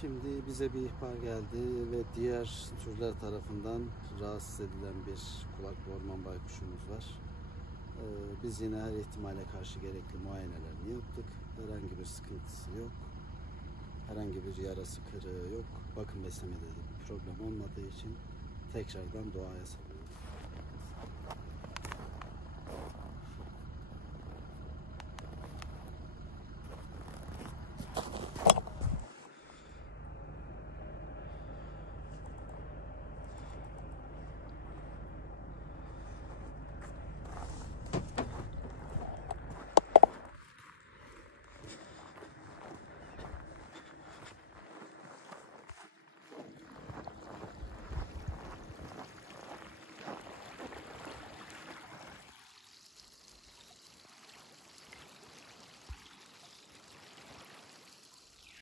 Şimdi bize bir ihbar geldi ve diğer türler tarafından rahatsız edilen bir kulaklı orman baykuşumuz var. Biz yine her ihtimale karşı gerekli muayenelerini yaptık. Herhangi bir sıkıntısı yok. Herhangi bir yarası, kırığı yok. Bakım beslemede de bir problem olmadığı için tekrardan doğaya salındık.